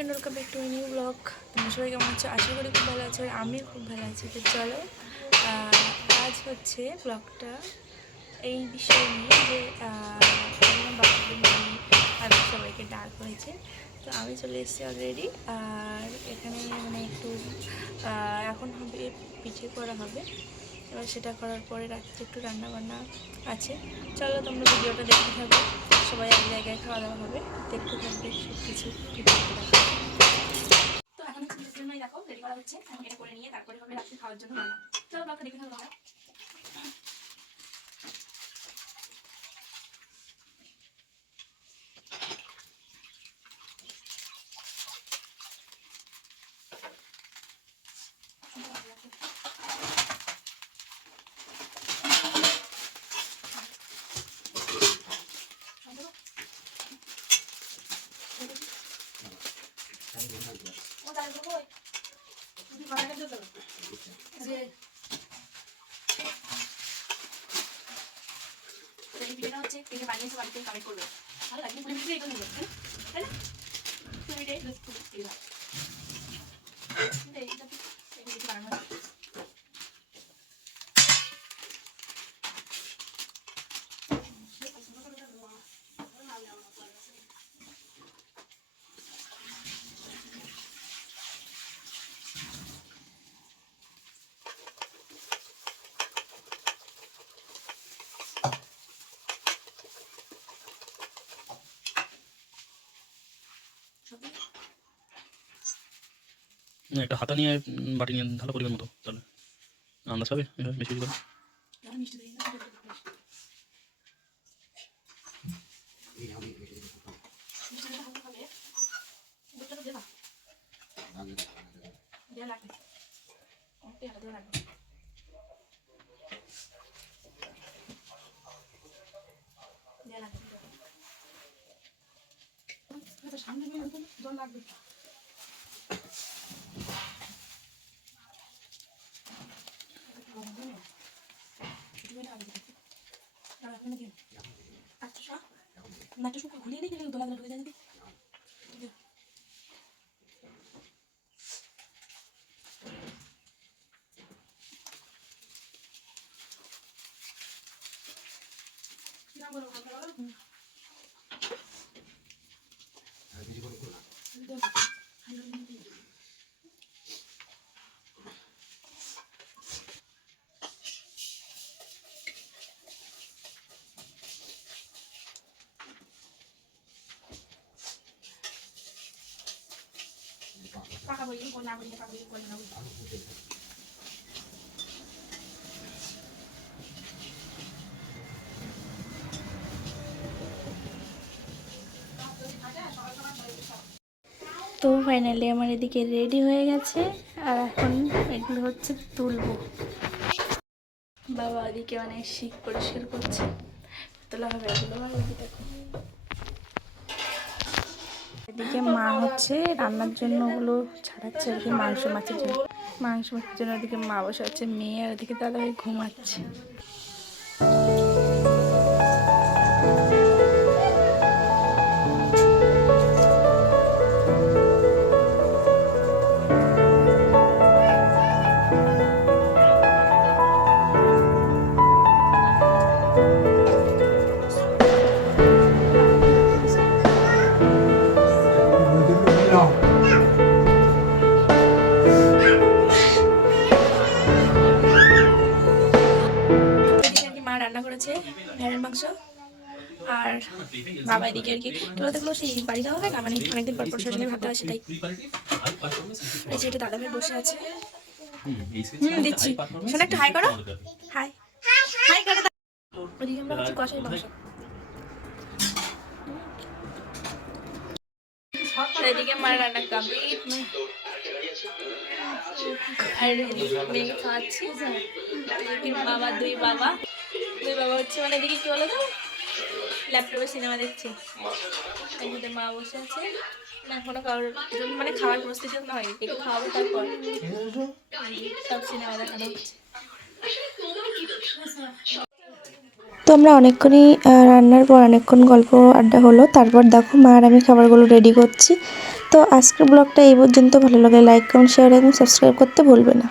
Everyone, welcome back to new blog. তোমরা সবাই কেমন আছো? আশা করি খুব ভালো আছো। আর আমিও খুব ভালো আছি। তো চলো, আজ হচ্ছে ব্লগটা এই বিষয় নিয়ে যে বাচ্চাদের নিয়ে আর সবাইকে ডাক হয়েছে। তো আমি চলে এসেছি অলরেডি। আর এখানে মানে একটু এখন হবে পিঠে করা হবে। এবার সেটা করার পরে রাত্রে একটু রান্না বান্না আছে। চলো তোমরা ভিডিওটা দেখতে থাকো। সবাই এক জায়গায় খাওয়া দাওয়া হবে, দেখতে থাকবে সব কিছু। তো এখন ছেলের জন্যই দেখো রেডি করা হচ্ছে। এখন এটা করে নিয়ে তারপরে হবে রাত্রে খাওয়ার জন্য রান্না। চলো ব্লগটা দেখে থাকো। ভিডিওটা হচ্ছে দেখে বানিয়েছে বাড়িতে কমেন্ট করবে। ভালো লাগে পুরো ভিডিও এটা নিয়ে যাচ্ছে, তাই না? তুমি এটাই এই ভাই এইটা এই বানানো একটা হাতা নিয়ে বাটি নিয়ে ঢালা পরিমাণ মতো, তাহলে আন্দাজ পাবে বেশি বেশি করে। সামনে জল লাগবে। নাটু শুকা ঘুরিয়ে নিয়ে গেলে দোলা দোলা ঢুকে যায় নাকি? পাকা বলি কোন না বলি পাকা বলি কোন না বলি। তো ফাইনালি আমার এদিকে রেডি হয়ে গেছে। আর এখন এগুলো হচ্ছে তুলবো। বাবা ওদিকে অনেক শিক পরিষ্কার করছে, তোলা হবে এগুলো। আর দেখো এদিকে মা হচ্ছে রান্নার জন্য ওগুলো ছাড়াচ্ছে আর কি, মাছের জন্য। মাছের জন্য ওদিকে মা বসে আছে, মেয়ে আর ওদিকে দাদাভাই ঘুমাচ্ছে। মা রান্না করেছে ভেড়ার মাংস। আর বাবা এদিকে আর কি তোরা দেখলো সেই বাড়ি যাওয়া হয় না, মানে অনেকদিন পর পর শাশুড়ি ভাত হয়, সেটাই। এই যে এটা দাদা ভাই বসে আছে। দিচ্ছি, শোনো একটু হাই করো। হাই হাই করে। ওদিকে আমরা হচ্ছে কষাই মাংস। এদিকে মা রান্না কমপ্লিট। আর মেয়ে খাওয়াচ্ছি। বাবা দুই বাবা হচ্ছে মানে এদিকে কি বলো তো, ল্যাপটপে সিনেমা দেখছি। এর মধ্যে মা বসে আছে। না এখনো কারোর জন্য মানে খাওয়ার প্রস্তুতি হয়নি, একটু খাওয়াবো তারপর সব সিনেমা দেখানো হচ্ছে। তো আমরা অনেকক্ষণই রান্নার পর অনেকক্ষণ গল্প আড্ডা হলো, তারপর দেখো মা আর আমি খাবারগুলো রেডি করছি। তো আজকের ব্লগটা এই পর্যন্ত। ভালো লাগে লাইক কমেন্ট শেয়ার এবং সাবস্ক্রাইব করতে ভুলবে না।